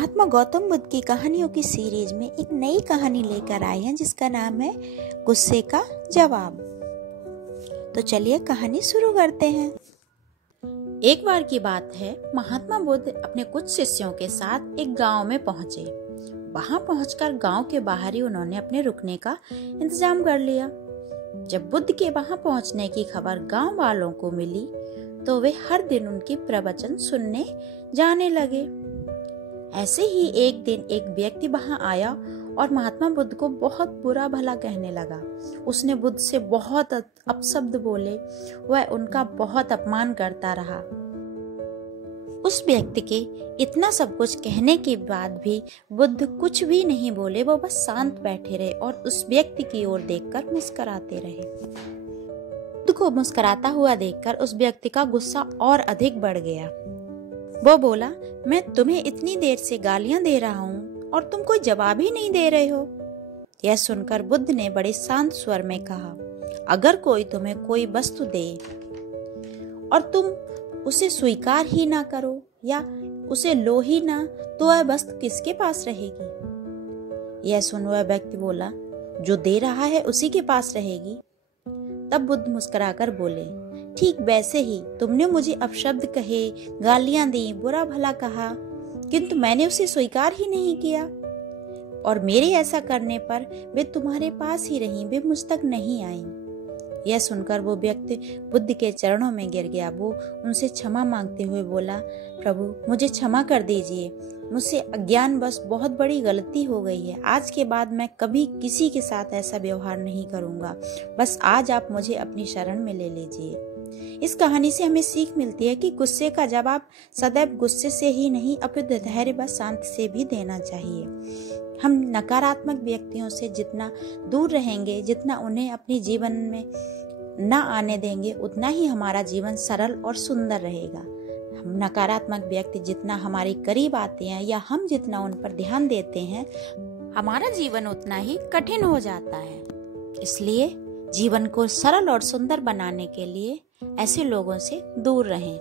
महात्मा गौतम बुद्ध की कहानियों की सीरीज में एक नई कहानी लेकर आए हैं जिसका नाम है गुस्से का जवाब। तो चलिए कहानी शुरू करते हैं। एक बार की बात है, महात्मा बुद्ध अपने कुछ शिष्यों के साथ एक गांव में पहुंचे। वहां पहुंचकर गांव के बाहर ही उन्होंने अपने रुकने का इंतजाम कर लिया। जब बुद्ध के वहां पहुंचने की खबर गांव वालों को मिली तो वे हर दिन उनकी प्रवचन सुनने जाने लगे। ऐसे ही एक दिन एक व्यक्ति वहां आया और महात्मा बुद्ध को बहुत बुरा भला कहने लगा। उसने बुद्ध से बहुत अपशब्द बोले, वह उनका बहुत अपमान करता रहा। उस व्यक्ति के इतना सब कुछ कहने के बाद भी बुद्ध कुछ भी नहीं बोले, वो बस शांत बैठे रहे और उस व्यक्ति की ओर देखकर मुस्कुराते रहे। बुद्ध को मुस्कुराता हुआ देखकर उस व्यक्ति का गुस्सा और अधिक बढ़ गया। वो बोला, मैं तुम्हें इतनी देर से गालियां दे रहा हूँ और तुम कोई जवाब ही नहीं दे रहे हो। यह सुनकर बुद्ध ने बड़े शांत स्वर में कहा, अगर कोई तुम्हें कोई वस्तु दे और तुम उसे स्वीकार ही ना करो या उसे लो ही ना, तो वह वस्तु किसके पास रहेगी? यह सुन वह व्यक्ति बोला, जो दे रहा है उसी के पास रहेगी। तब बुद्ध मुस्कुराकर बोले, ठीक वैसे ही तुमने मुझे अपशब्द कहे, गालियां दी, बुरा भला कहा, किंतु मैंने उसे स्वीकार ही नहीं किया और मेरे ऐसा करने पर वे तुम्हारे पास ही रहीं, वे मुझ तक नहीं आई। यह सुनकर वो व्यक्ति बुद्ध के चरणों में गिर गया। वो उनसे क्षमा मांगते हुए बोला, प्रभु मुझे क्षमा कर दीजिए, मुझसे अज्ञानवश बहुत बड़ी गलती हो गई है। आज के बाद मैं कभी किसी के साथ ऐसा व्यवहार नहीं करूंगा। बस आज आप मुझे अपनी शरण में ले लीजिए। इस कहानी से हमें सीख मिलती है कि गुस्से का जवाब सदैव गुस्से से ही नहीं अपितु धैर्य व शांति से भी देना चाहिए। हम नकारात्मक व्यक्तियों से जितना दूर रहेंगे, जितना उन्हें अपने जीवन में न आने देंगे, उतना ही हमारा जीवन सरल और सुंदर रहेगा। हम नकारात्मक व्यक्ति जितना हमारे करीब आते हैं या हम जितना उन पर ध्यान देते हैं, हमारा जीवन उतना ही कठिन हो जाता है। इसलिए जीवन को सरल और सुंदर बनाने के लिए ऐसे लोगों से दूर रहें।